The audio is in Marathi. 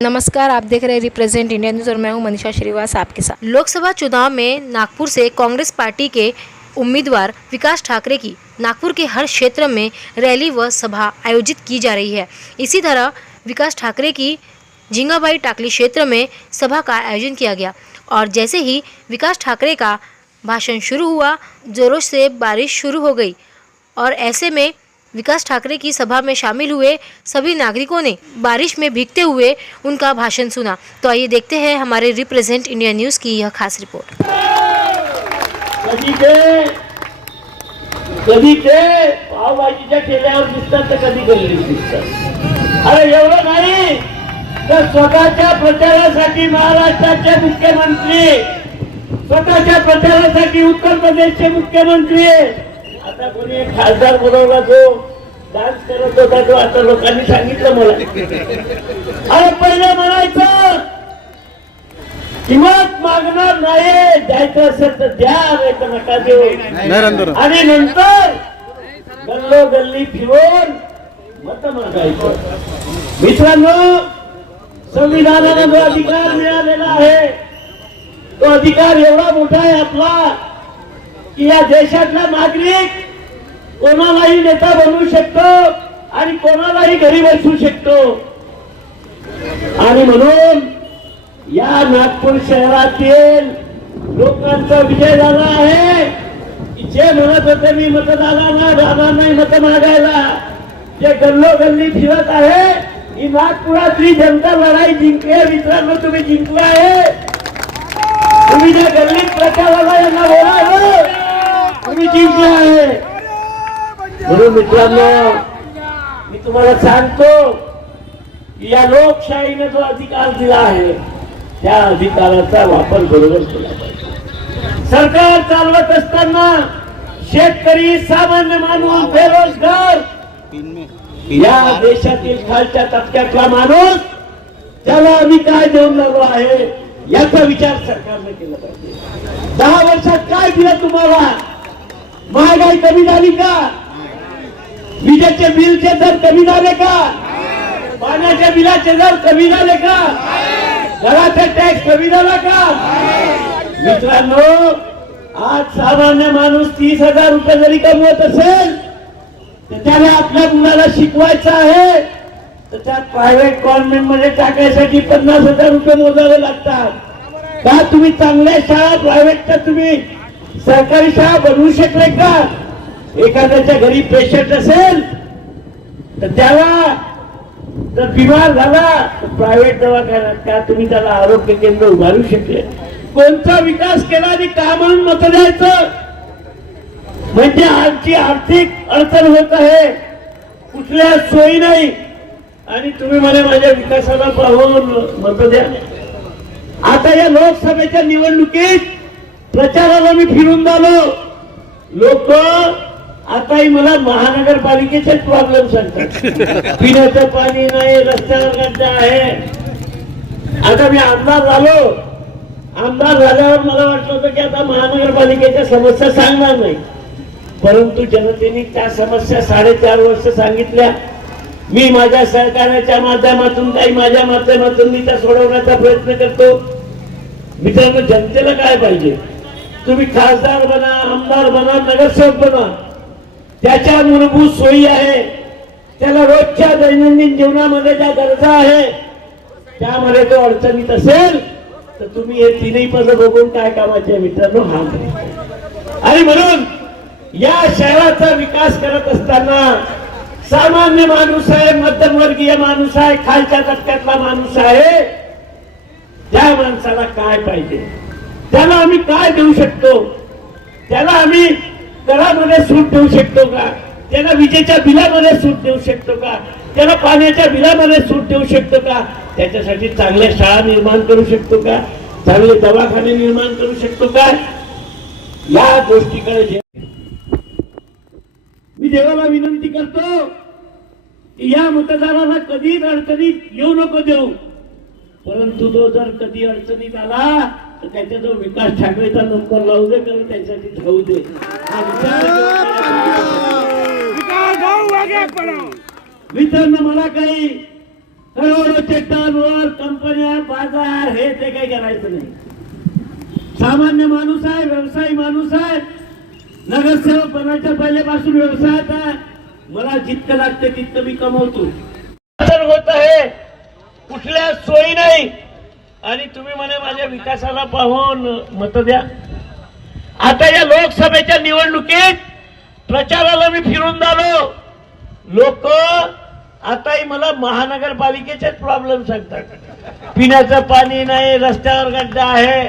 नमस्कार, आप देख रहे हैं रिप्रेजेंट इंडिया न्यूज़ और मैं हूं मनीषा श्रीवास आपके साथ। लोकसभा चुनाव में नागपुर से कांग्रेस पार्टी के उम्मीदवार विकास ठाकरे की नागपुर के हर क्षेत्र में रैली व सभा आयोजित की जा रही है। इसी तरह विकास ठाकरे की झिंगाबाई टाकली क्षेत्र में सभा का आयोजन किया गया और जैसे ही विकास ठाकरे का भाषण शुरू हुआ, जोरों से बारिश शुरू हो गई और ऐसे में विकास ठाकरे की सभा में शामिल हुए सभी नागरिकों ने बारिश में भीगते हुए उनका भाषण सुना। तो आइए देखते हैं हमारे रिप्रेजेंट इंडिया न्यूज़ की यह खास रिपोर्ट। कधी ते पावभाजीच्या ठेल्यावर दिसतात तर कधी गल्लीत दिसतात। अरे एवढं नाही तर स्वतःच्या प्रचारासाठी महाराष्ट्राचे मुख्यमंत्री, स्वतःच्या प्रचारासाठी उत्तर प्रदेशचे मुख्यमंत्री, आता कोणी एक खासदार बोलवला जो डान्स करत होता तो आता लोकांनी सांगितलं मला। अरे पहिले म्हणायचं किंमत मागणार नाही, द्यायचं असेल तर द्या, नाही तर नका देऊ, आणि नंतर गल्लोगल्ली फिरून मत मागायचं। मित्रांनो, संविधानाने जो अधिकार मिळालेला आहे तो अधिकार एवढा मोठा आहे आपला की या देशातला नागरिक कोणालाही नेता बनवू शकतो आणि कोणालाही घरी बसवू शकतो। आणि म्हणून या नागपूर शहरातील लोकांचा विजय झाला आहे की जे म्हणत होते मी मतदारांना जाणार नाही मत मागायला, जे गल्लोगल्ली फिरत आहे, ही नागपुरातली जनता लढाई जिंकली आहे। मित्रांनो, तुम्ही जिंकला आहे। तुम्ही ज्या गल्लीत प्रचाराला यांना बोलावलं तुम्ही जिंकला आहे। म्हणून मित्रांनो, मी तुम्हाला सांगतो की या लोकशाहीने जो अधिकार दिला आहे त्या अधिकाराचा वापर बरोबर केला पाहिजे। सरकार चालवत असताना शेतकरी, सामान्य माणूस, बेरोजगार, या देशातील खालच्या तबक्यातला माणूस त्याला आम्ही काय देऊन लागलो आहे याचा विचार सरकारने केला पाहिजे। 10 वर्षात काय दिलं तुम्हाला? महागाई कमी झाली का? विजेचे बिलचे दर कमी झाले का? पाण्याच्या बिलाचे दर कमी झाले का? घराचा टॅक्स कमी झाला का? मित्रांनो, आज सामान्य माणूस 30,000 रुपये जरी कमवत असेल तर त्याला आपल्या मुलाला शिकवायचं आहे तर त्यात प्रायव्हेट कॉन्व्हेंट मध्ये टाकायसाठी 50,000 रुपये मोजावे लागतात। का तुम्ही चांगल्या शाळा प्रायव्हेटच्या तुम्ही सरकारी शाळा बनवू शकले का? एखाद्याच्या घरी पेशंट असेल तर त्याला जर बिमार झाला तर प्रायव्हेट दवाखान्यात का तुम्ही त्याला आरोग्य केंद्र उभारू शकले? कोणता विकास केला आणि का म्हणून मत द्यायचं? म्हणजे आजची आर्थिक अडचण होत आहे, कुठल्या सोयी नाही, आणि तुम्ही म्हणे माझ्या विकासाला पाहून मत द्या। आता या लोकसभेच्या निवडणुकीत प्रचाराला मी फिरून झालो, लोक आताही मला महानगरपालिकेचे प्रॉब्लेम सांगतात। पिण्याचं पाणी नाही, रस्त्यावर गड्डा आहे। आता मी आमदार झालो, आमदार झाल्यावर मला वाटलं होतं की आता महानगरपालिकेच्या समस्या सांगणार नाही, परंतु जनतेने त्या समस्या 4.5 वर्ष सांगितल्या। मी माझ्या सरकारच्या माध्यमातून काही माझ्या माध्यमातून मी त्या सोडवण्याचा प्रयत्न करतो। मित्रांनो, जनतेला काय पाहिजे? तुम्ही खासदार बना, आमदार बना, नगरसेवक बना, त्याच्या मूलभूत सोयी आहे, त्याला रोजच्या दैनंदिन जीवनामध्ये ज्या गरजा आहे त्यामध्ये तो अडचणीत असेल तर तुम्ही हे तीनही पद बघून काय कामाचे? मित्रांनो, हा आणि म्हणून या शहराचा विकास करत असताना सामान्य माणूस आहे, मध्यमवर्गीय माणूस आहे, खालच्या तबक्यातला माणूस आहे, त्या माणसाला काय पाहिजे? त्याला आम्ही काय देऊ शकतो? त्याला आम्ही करामध्ये सूट देऊ शकतो का? त्याला विजेच्या बिलामध्ये सूट देऊ शकतो का? त्याला पाण्याच्या बिलामध्ये सूट देऊ शकतो का? त्याच्यासाठी चांगल्या शाळा निर्माण करू शकतो का? चांगले दवाखाने निर्माण करू शकतो का? या गोष्टीकडे मी देवाला विनंती करतो की या मतदाराला कधीच अडचणीत येऊ नको देऊ, परंतु तो जर कधी अडचणीत आला तर त्याच्या जो विकास ठाकरेचा नंबर लावू दे, कारण त्याच्यासाठी धावू दे। मित्रांनो, मला काही करोडोचे टर्नओव्हर, कंपन्या, बाजार, हे ते काही करायचं नाही. सामान्य माणूस आहे, व्यवसायी माणूस आहे, नगरसेवक बनायच्या पहिल्यापासून व्यवसायात आहे. मला जितकं लागतं तितकं मी कमवतो. होत आहे, कुठल्या सोयी नाही, आणि तुम्ही म्हणे माझ्या विकासाला पाहून मत द्या. आता या लोकसभेच्या निवडणुकीत प्रचाराला मी फिरून आलो. लोक आताही मला महानगरपालिकेचेच प्रॉब्लेम सांगतात. पिण्याचं पाणी नाही, रस्त्यावर गड्डा आहे,